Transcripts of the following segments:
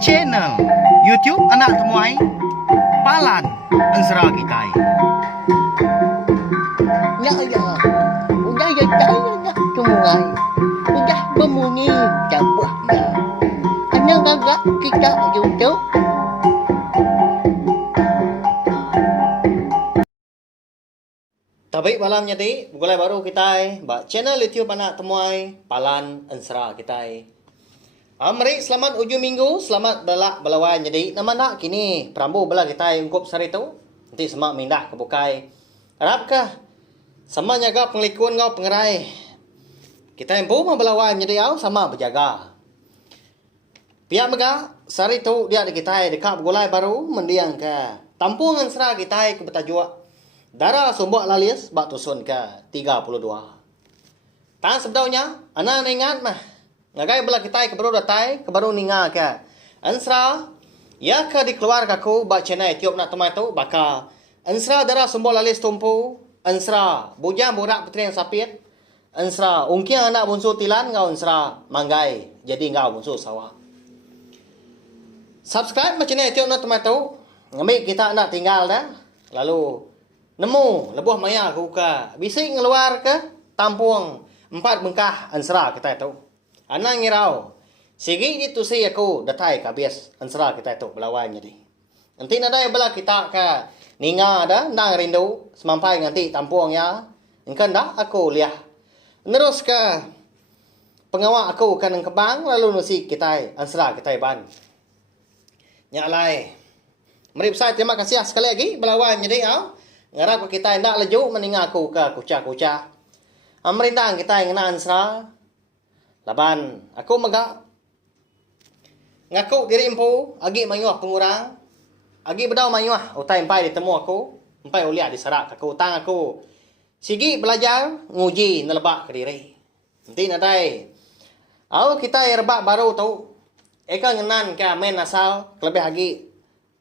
Channel YouTube anak temuai Palan Ensera Kitai. Ya ya, udah ya saya nak temuai. Udah berbunyi jabahnya. Ana gagak kita YouTube. Tabik malam nyati, bukulai baru kita channel YouTube anak temuai Palan Ensera Kitai. Mari selamat ujung minggu, selamat belak belawan jadi nama nak kini perambu bela kita ungkup sari tu. Nanti semak mindah kebukai. Harapkah sama nyaga penglikuan ngau pengerai. Kita empu membelawan jadi au sama berjaga. Pihak mega sari tu dia ada kita dekat begulai baru mendiang ke tampung Ensera kita ke betajua. Darah sumbok lalis bak tusun ke 32. Tang sebetulnya anak ingat mah. Ngagai bela kita ke baru datai ke baru ninga ke. Ensera ya ke dikeluarga ku bak channel tiup nak temai tu baka Ensera darah sumbok lalis tumpu. Ensera bujang borak putri yang sapit. Ensera ungkiang anak bungsu tilan ngau Ensera manggai jadi ngau bungsu sawah. Subscribe macam channel tiup nak temai tu. Ngambil kita nak tinggal dah. Lalu nemu lebuh maya aku ka bising ngeluar ke tampung 4 bengkah Ensera kita itu. Anak ngirau. Sigi itu si aku datai ka bias Ensera kita itu belawan jadi. Nanti nadai bela kita ka ninga dah nang rindu semampai nganti tampung ya. Engkan dah aku liah. Nerus ke pengawak aku kan kebang lalu nusi kita Ensera kita ban. Nyalai. Mari saya terima kasih sekali lagi belawan jadi au. Ngarap kita hendak leju meninga aku ke kucak-kucak. Amerintang kita yang kena Ensera. Laban aku megak. Ngaku diri empu. Agi mayuah pengurang. Agi bedau mayuah. Utai empai ditemu aku. Empai uliah diserak aku. Tang aku. Sigi belajar. Nguji nelebak ke diri. Nanti nadai. Aku kita rebak baru tu. Eka ngenan ke main asal. Kelebih agi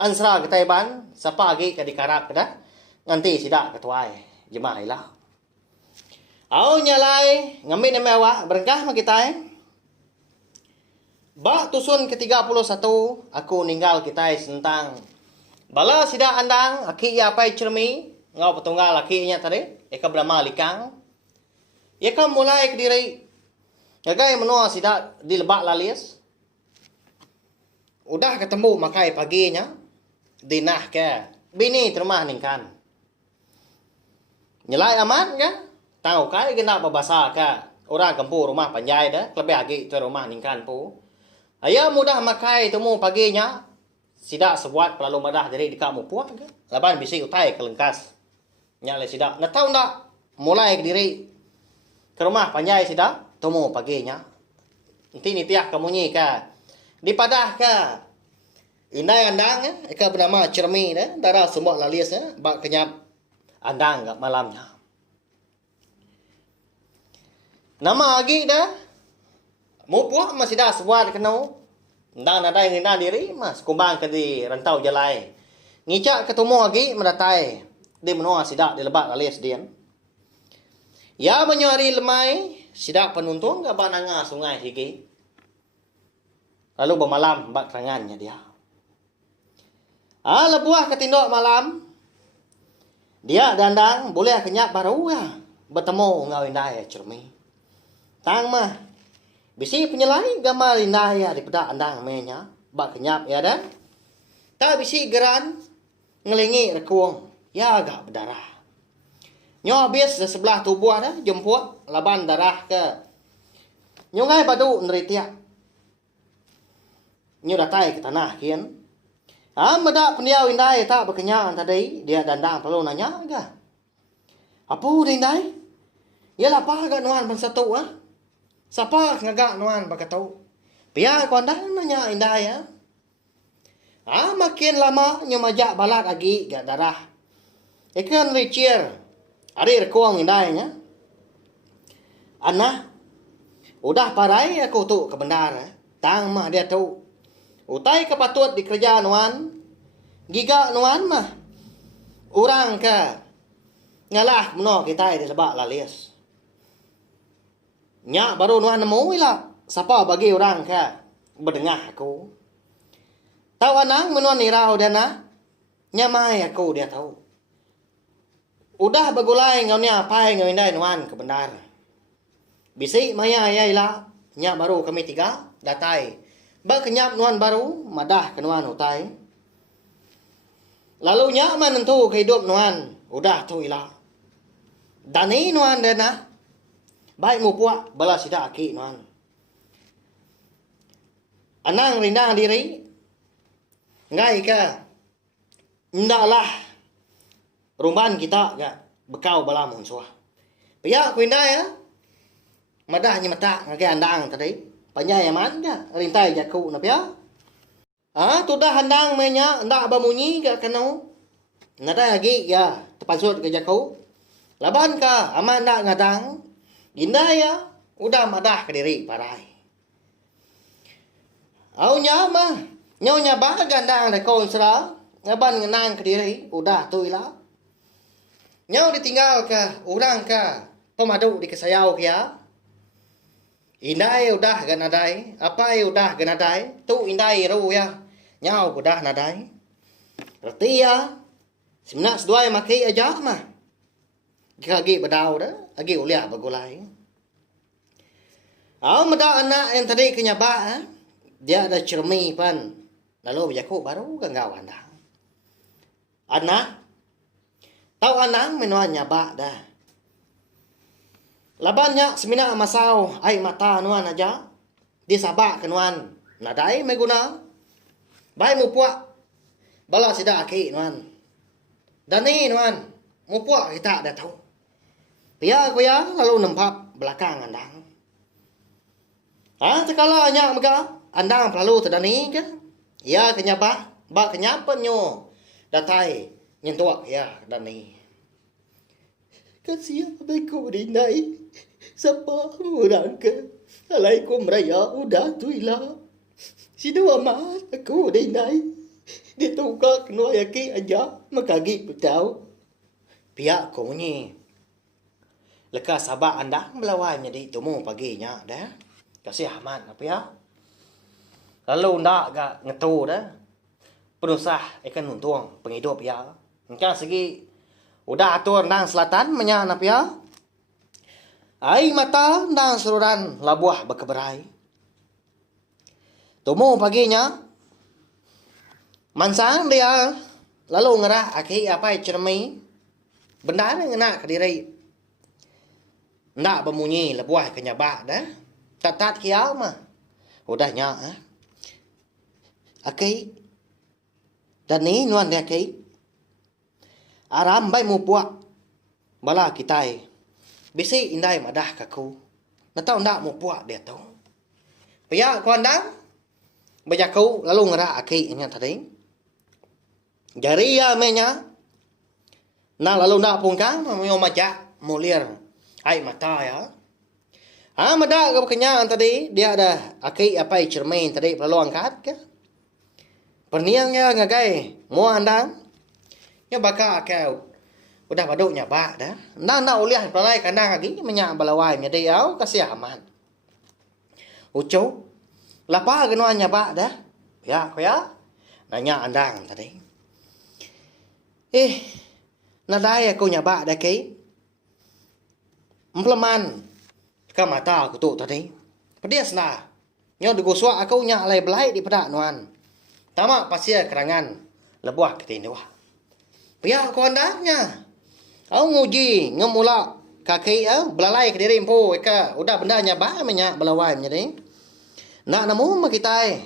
Ensera kita ban. Siapa agi ke dikarap ke dah. Nanti sidak ketuai jemaah ilah. Au nyalai ngambil nama awak berkah mak kita. Bak tusun ke-31 aku ninggal kita sentang. Bala sidak andang aki ya pai cermi ngau petunggal akinya tadi eka bernama Likang. Eka mulai ke diri. Gagai menua sidak di lebak lalis. Udah ketemu makai paginya dinah ke bini termah ningkan. Nyelai aman kan? Tahu kai kena babasa ka. Orang kampung rumah panjai dah. Lebih lagi tu rumah ningkan pu. Ayah mudah makai temu paginya. Sidak sebuat perlalu madah dari dekat mu puak kan? Laban bisi utai kelengkas. Nyalai sidak. Nak tahu tak? Mulai ke diri. Ke rumah panjai sidak. Temu paginya. Nanti ni tiak kamunyi ka. Di padah ka. Indai andang eka bernama cermi dah. Darah sumbok lalis bak kenyap andang kat malamnya. Nama lagi dah. Mu puak masih dah sebuat kena. Ndang nadai ngina diri mas kumbang ke di rantau jalai. Ngicak ketemu lagi mendatai. Di menua sidak di lebak alis dian. Ya menyuari lemai sidak penuntun ke bananga sungai sigi. Lalu bermalam bak kerangannya dia. Lebuah ketindok malam. Dia dandang boleh kenyap baru ya. Bertemu ngau indai cermi. Tang mah. Bisi penyelai gambar indai ya di pedak andang menya. Bak kenyap ya dan. Tak bisi geran. Ngelingi rekuang. Ya agak berdarah. Nyo habis di sebelah tubuh dah. Jemput laban darah ke. Nyungai badu neritiak. Nyo datai ke tanah kian. Medak pendiau indai tak berkenyang tadi. Dia dandang perlu nanya ke. Apa indai? Yalah apa agak nuan bersatu ah? Siapa ngagak nuan bakatau? Pia kondang nanya indai ya. Makin lama nyomajak balak lagi gak darah. Ikan ricir. Ari rekuang indai nya. Anah. Udah parai aku tu ke bendar. Tang mah dia tu. Utai kepatut dikerja nuan. Giga nuan mah. Orang ke. Ngalah menok kita di lebak lalis. Nyak baru nuan nemu ilah. Siapa bagi orang ke. Berdengar aku. Tahu anang menuan nirau dan na. Nyamai aku dia tahu. Udah bagulai ngau ni apa ngau indai nuan kebenar. Bisi maya ayai la. Nya baru kami tiga datai. Ba kenyap nuan baru madah ke nuan utai. Lalu nya menentu kehidup nuan. Udah tu ila. Dani nuan dan na. Baik mu puak bala sida aki nuan. Anang rindang diri. Ngai ke. Ndaklah. Rumban kita ga bekau bala mun suah. Pia ku indai ya. Madah nya mata ngagai andang tadi. Panyai aman ga rintai jaku na pia. Tu dah handang menya ndak bamunyi ga kanau. Nada lagi ya terpasut ke jaku. Laban ka aman ndak ngadang. Indai ya udah madah ke diri parai. Au nyama, nyonya ba gandang da kon sera, ngaban ngenang ke diri, udah tu ila. Nyau ditinggal ke urang ke pemadu di kesayau kia. Indai udah ganadai, apa udah ganadai, tu indai ru ya. Nyau udah nadai. Berarti ya sebenarnya seduai maki aja mah. Gagi badau dah, agi uliah bagulai. Mada anak yang tadi kenyaba, dia ada cermi pan. Lalu berjaku baru gangau anak. Anak, tahu anak menuan nyaba dah. Labannya semina masau, ai mata nuan aja. Disabak kenuan, nadai meguna. Baik mu puak, bala sida aki nuan. Dani nuan, mu puak kita dah tahu. Pia kuya lalu nempak belakang andang. Sekala nya mega andang lalu terdani ke? Ya kenyapa, ba kenyapa nyo. Datai nyentuak ya dani. Kasihan aku dinai. Siapa orang ke? Alaikum raya udah tu ila. Si dua mas aku dinai. Dia tukar kena yaki aja makagi petau. Pihak kau ni. Lekas sabak anda melawan jadi temu paginya dah. Kasih aman apa ya? Lalu ndak gak ngetu dah. Penusah ikan nuntung penghidup ya. Mungkin segi udah atur nang selatan menyan apa ya? Ai mata nang seluran labuah berkeberai. Temu paginya. Mansang dia lalu ngerah aki apa cermi. Benda ngena ke diri. Ndak bemunyi lebuah kenyabak dah. Tat kiau mah. Udahnya aki. Dan ni nuan dia aki. Aram bai mu puak. Bala kitai. Bisi indai madah kaku. Natau ndak mu puak dia tu. Pia ku andang. Bajaku lalu ngerah aki nya tadi. Jari ya menya. Nah lalu ndak pun kan mau majak mulir. Ai mata ya. Mada ke kenyang tadi dia ada aki apa cermin tadi perlu angkat ke. Perniangnya ngagai mau andang. Nya baka akau. Udah baduknya bak dah. Nak uliah pelai kandang lagi menyak balawai nya dia kasih aman. Ucu. Lapa genuannya bak dah. Ya ko ya. Nanya andang tadi. Nadai aku nyabak dah ki. Empleman. Ka mata aku tu tadi. Pedias lah. Nyo digoswa aku nya alai belai di pedak nuan. Tama pasia kerangan lebuah ketindua. Pia aku andangnya. Au nguji ngemula kaki belalai ke diri empu eka udah benda nyaba menyak belawai jadi. Nak namu makitai.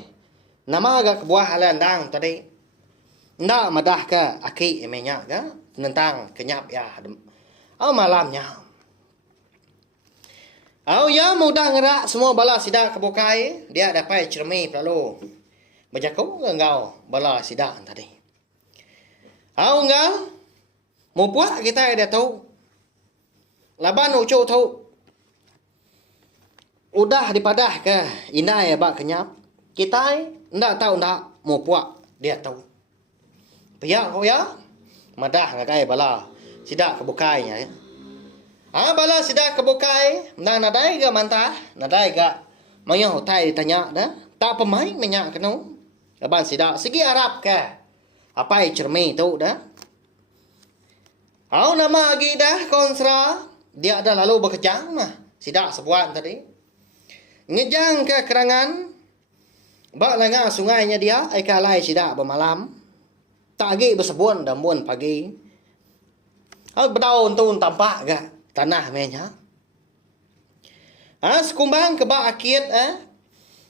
Nama agak kebuah ala andang tadi. Ndak madah ke aki menyak ke tentang kenyap ya. Au malamnya. Au ya mudah ngerak semua bala sidak kebukai. Dia dapat cermi perlu. Bajaku engkau bala sidak tadi. Au engkau. Mau buat kita ada tahu. Laban ucu tahu. Udah dipadah ke inai bak kenyap. Kita ndak tahu ndak mau buat dia tahu. Pihak kau ya. Madah ngagai bala sidak kebukainya ya. Bala sidak kebukai, nadai ga mantah, nadai ga mayang hotai ditanya dah. Tak pemain minyak kena. Laban sida segi Arab ke. Apa cermin tu dah. Au nama lagi dah konsra. Dia ada lalu berkejang mah. Sida sebuat tadi. Ngejang ke kerangan. Bak langa sungainya dia. Eka lai sida bermalam. Tak lagi bersebun dan buan pagi. Au berdaun tu tampak ke tanah menya. Sekumbang ke bak akid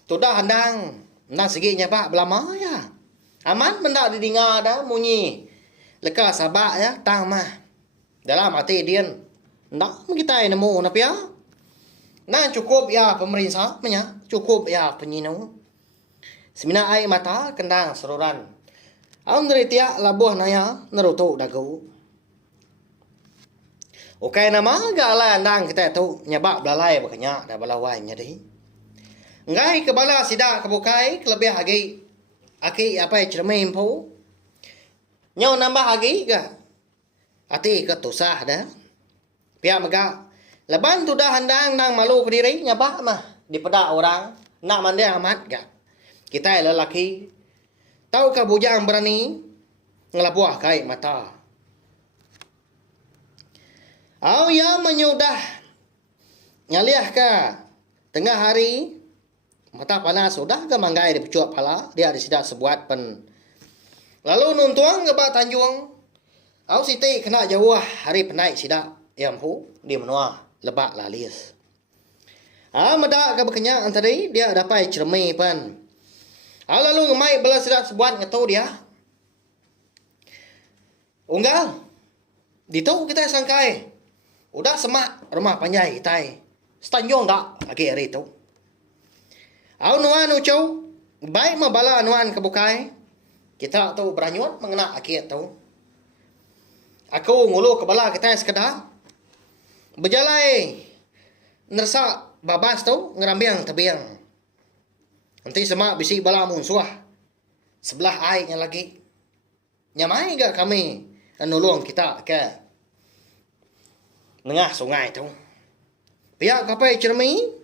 tu dah handang. Nah seginya bak belama ya. Aman mendak didengar dah bunyi. Leka sabak ya tang mah. Dalam hati dia. Ndak kita nemu napa ya. Nah cukup ya pemerintah punya. Cukup ya penyinu. Semina ai mata kendang seruran. Ang dari tiak labuh naya nerutu dagu. Okey nama gala andang kita tu nyabak belalai bakanya dah balawai nyadi. Ngai kebala sida kebukai kelebih hagi. Aki apa cermin po. Nyau nambah hagi ke. Ati ke tusah dah. Pihak mega. Leban tu dah handang nang malu ke diri nyabak mah. Di pedak orang. Nak mandi amat ke. Kita lelaki. Tahu ke bujang berani. Ngelabuah kai mata. Au ya menyudah. Nyaliah ke. Tengah hari. Mata panas sudah ke manggai di pecuak pala. Dia ada sidak sebuat pen. Lalu nuntuang ke bak tanjung. Au siti kena jauh hari penaik sidak. Yang hu di menua lebak lalis. Medak ke berkenyak antari. Dia dapat cermin pen. Lalu ngemai bela sidak sebuat ngetu dia. Unggal. Ditu kita sangkai. Udah semak rumah panjai kita. Setanjung tak lagi hari itu. Au nuan ucau. Baik mabala nuan kebukai. Kita tu beranyut mengena akid tu. Aku ngulu kebala kita sekedar. Berjalai. Nersak babas tu ngerambiang tebiang. Nanti semak bisi bala munsuah. Sebelah airnya lagi. Nyamai gak kami nulung kita ke nengah sungai tu. Pihak kapai cermin.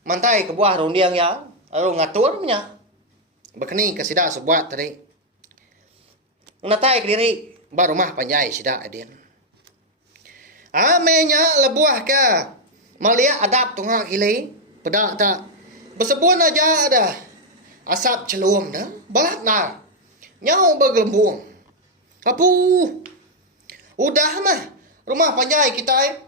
Mantai ke buah rundiang ya. Lalu ngatur punya. Berkeni ke sidak sebuat tadi. Natai ke diri. Baru mah panjai sidak adin. Amenya lebuah ke. Melihat adab tungak kili. Pedak tak. Bersebun aja ada. Asap celum dah. Balak nak. Nyau bergelembung. Apuh. Udah mah. Rumah panjai kita.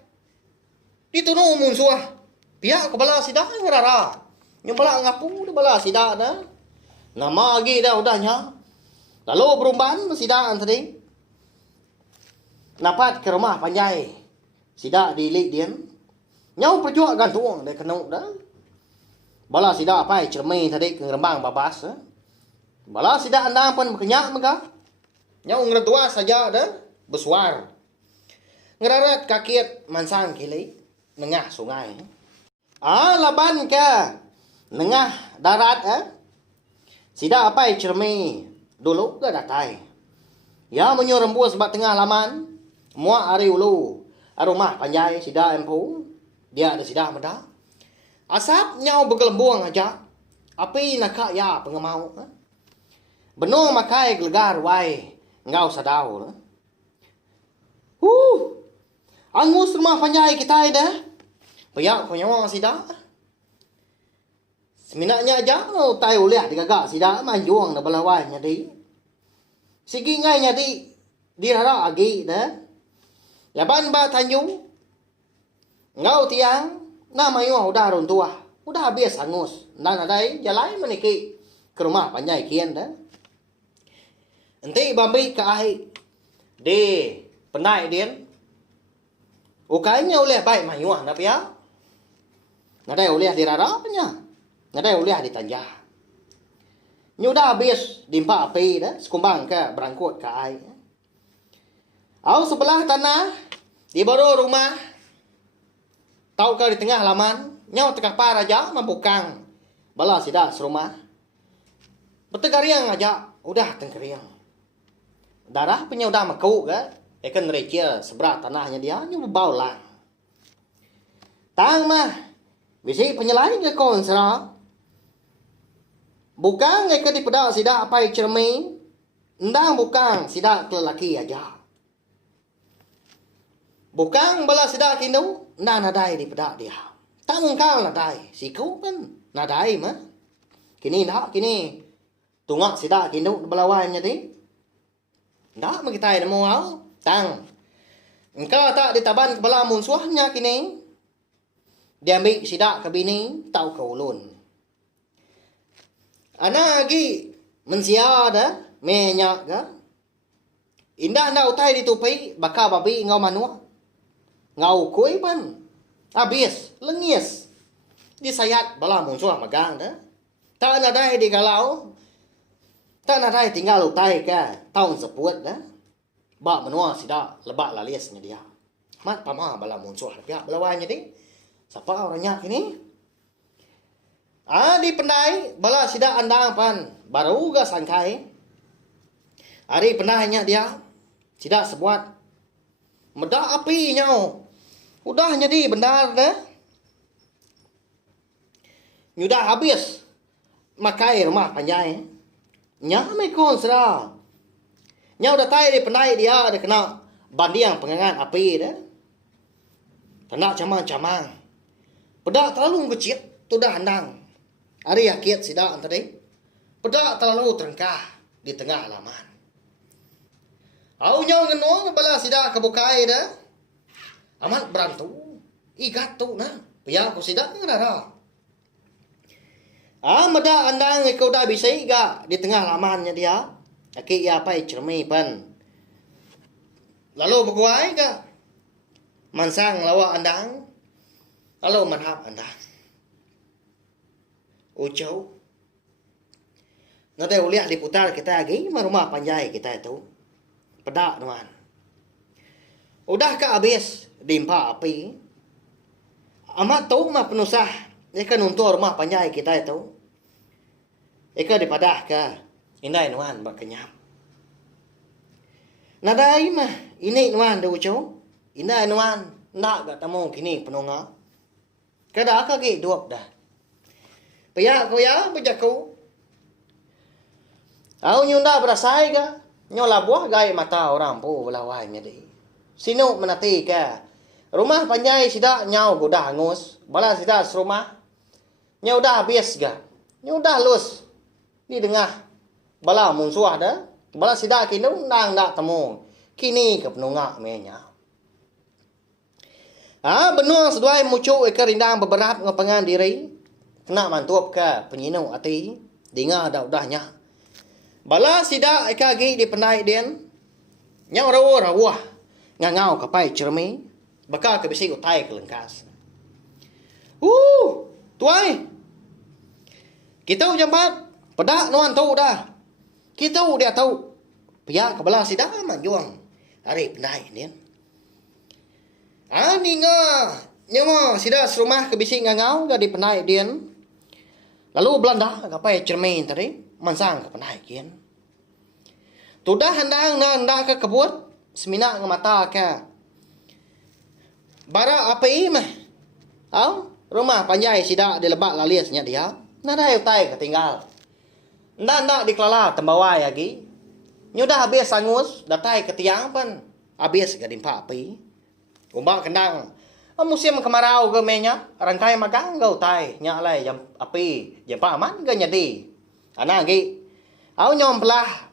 Ditunu munsuah. Pihak kebala sidak ngerara. Yang bala ngapu dia bala sidak dah. Nama lagi dah udahnya. Lalu berumban sidak tadi. Napat ke rumah panjai. Sidak dilik dia. Nyau perjuak gantung dia kena dah. Bala sidak apa cermin tadi ke rembang babas. Bala sidak andang pun berkenyak mega. Nyau ngeretua saja dah. Bersuar. Ngerarat kakit mansang kili. Nengah sungai. Laban ke nengah darat Sida apa cermin dulu ke datai. Ya menyo rembu sebab tengah laman. Muak hari ulu. Rumah panjai sida empu. Dia ada sida meda. Asap nyau bergelembung aja. Api nakak ya pengemau. Benung makai gelegar wai. Ngau sadau. Angus rumah panjai kita dah. Payak ko nyawa sida. Seminaknya aja tai uliah digagak sida manjuang na balawai nya di. Sigi ngai nya di hara agi dah. Laban ba tanjung. Ngau tiang na mayu udah ron tua. Udah habis angus. Nan adai jalai meniki ke rumah panjai kian dah. Enti bambi ke ai. Di penai dia. Ukainya oleh baik mayu na pia. Nadai uliah di raranya. Nadai uliah di tanjah. Nyudah habis dimpa api dah. Sekumbang ke berangkut ke air. Au sebelah tanah. Di baru rumah. Tahu ke di tengah laman. Nyau tengah raja membukang. Bala sidak serumah. Bertegariang aja. Udah tengkeriang. Darah punya udah makau ke. Ikan rekia seberat tanahnya dia. Nyu bau lang. Tang mah. Bisi penyelain ke konsra. Bukan eka di pedak sida apai cermin. Ndang bukan sida ke lelaki aja. Bukan bala sida kinu, ndang nadai di pedak dia. Tak mungkal nadai, siku kan nadai mah. Kini dah, kini. Tungak sida kinu balawan nya di. Ndak magitai namo au. Tang. Engkau tak ditaban kepala musuhnya kini. Dia ambil sida ke bini, tau ke ulun. Ana lagi mensia dah, menyak ga. Indah na utai ditupai, baka babi ngau manua. Ngau kuy pan. Habis, lengis. Disayat bala musuh magang dah. Tak nadai di galau. Tak nadai tinggal utai ka, tahun seput dah. Bak menua sida lebak laliasnya dia. Mat pama bala musuh pihak belawanya di. Siapa orangnya ini? Di pendai bala sida andang pan baru ga sangkai. Ari pendainya dia sida sebuat meda api nyau. Udah jadi benar dah. Nyudah habis makai rumah panjai. Nya me kon sera. Nya udah tai di pendai dia ada kena bandiang pengangan api dah. Kena camang-camang. Pedak terlalu kecil, tu dah handang. Ari yakit sida tadi. Pedak terlalu terengkah di tengah halaman. Au nyau ngeno bala sida kebukai dah. Amat berantu. Igat tu nah. Pia ku sida ngarara. Meda andang ikau dah bisa iga di tengah halamannya dia. Aki ia pai cermi pan. Lalu berkuai ka. Mansang lawa andang. Lalu manhap andang. Ucau. Nanti uliah diputar kita lagi. Rumah panjai kita itu. Pedak teman. Udah ke habis. Dimpa api. Amat tu mah penusah. Ika nuntur rumah panjai kita itu. Ika dipadah ke. Indai teman bak kenyam. Nadai mah. Ini teman dah ucau. Indai teman. Nak gak tamu kini penunga. Kada kaki duap dah. Paya ko ya bejaku. Au nyunda berasai ga. Nyola buah gai mata orang pu belawai nyadi. Sino menati ka. Rumah panjai sida nyau goda hangus. Bala sida serumah. Nyau dah habis ga. Nyau dah lus. Di tengah. Bala munsuah dah. Bala sida kini nang dak temu. Kini ke penungak menya. Benua seduai mucuk eka rindang beberap ngapangan diri. Kena mantuap ke penyinau ati. Dengar dah udahnya. Bala sida eka gi di pendai den. Nyau rawah. Ngangau kapai cermi. Baka ke bisi utai ke lengkas. Tuai. Kita jambat. Pedak nuan tau dah. Kita dia tahu. Pihak ke bala sida manjuang. Hari pendai den. Ni nga. Nyawa sida serumah ke bisi ngangau ga di pendai den. Lalu Belanda kapai cermin tadi. Mansang ke pendai kian. Tudah handang ke kebut. Semina ngamata ke. Bara apa mah. Rumah panjai sida di lebak laliasnya dia. Nadai utai ketinggal. Ndak dikelala tembawai lagi. Nyudah habis sangus. Datai ketiang pan. Habis ga dimpa api. Umbak kendang. Musim kemarau ke menya. Rangkai magang gau tai. Nyalai jam api. Jam paman ke nyadi. Nagi. Au nyom pelah.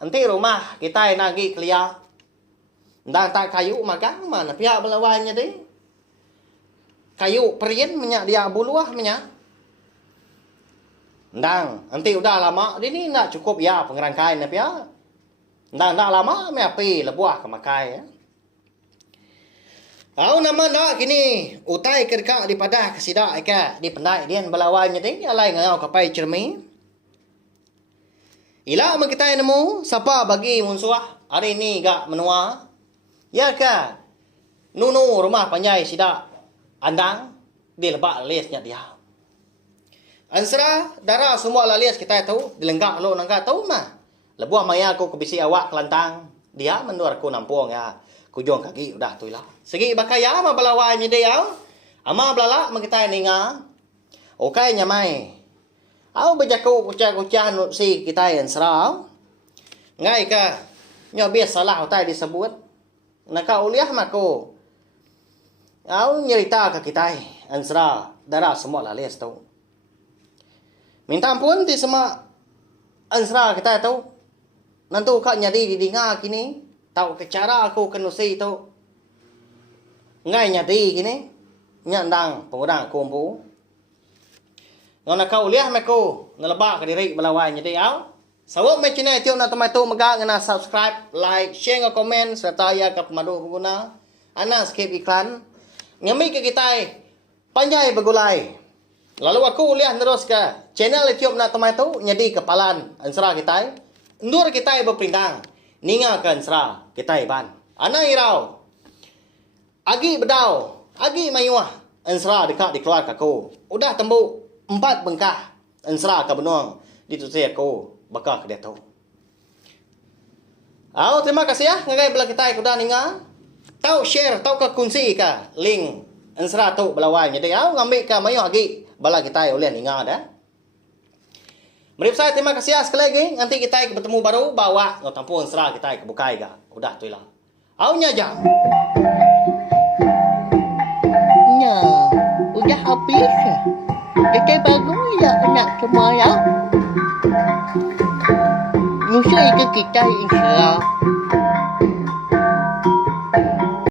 Nanti rumah kita nagi kelia. Ndang tak kayu magang mana. Pihak belawai nyadi. Kayu perien menyak dia buluah menyak. Ndang. Nanti udah lama. Ini nak cukup ya pengerangkai na pihak. Ndang lama me api lebuah kemakai ya. Au nama nak kini utai kerka di padah kesida eka di pendai dian belawanya ni alai ngau kapai cermi. Ila kita nemu siapa bagi munsuah hari ni gak menua. Ya ka nunu rumah panjai sida andang di lebak lesnya dia. Ansra darah semua lalias kita tahu dilenggak lo nangka tahu mah. Lebuah maya aku kebisi awak kelantang. Dia menduar ku nampung ya. Kujong kaki udah tu lah. Segi bakaya ma balawai ni dia. Ama belala makita ninga. Okai nyamai. Au berjaku kucah-kucah nu si kita yang serau. Ngai ka nyo biasa salah utai disebut. Naka uliah mako. Au nyerita ke kita ansra darah semua lah les tu. Minta ampun ti semua ansra kita tu. Nanti kak nyadi di dinga kini. Tahu ke cara aku kenusi tu. Ngai nyadi kini. Nyandang pengudang kumpu. Ngona kau liah meko ngelebak ke diri belawai nyadi au. Sawak me channel tiok na tomai tu mega ngena subscribe, like, share nge komen serta ya ke pemadu pengguna. Ana skip iklan. Ngemi ke kita panjai begulai. Lalu aku lihat terus ke channel tiok na tomai tu nyadi kepalan ansra kita. Ndur kita berperintang. Ninga ke ansra kita ban. Ana irau. Agi bedau, agi mayuah ansra dekat di keluarga aku. Udah tembuk 4 bengkah ansra ke benuang di tusi aku bakal ke dia tu. Au terima kasih ya ngagai bela kita kuda ninga. Tau share tau ke kunci ka link ansra tu belawai jadi au ngambil ke mayuah agi bala kita oleh ninga dah. Mari saya terima kasih ya sekali lagi. Nanti kita bertemu baru bawa no tampun ansra kita ke bukai ga. Udah tu lah. Au nya jam. Nya, udah habis. Kita baru ya anak semua ya. Musuh itu kita insya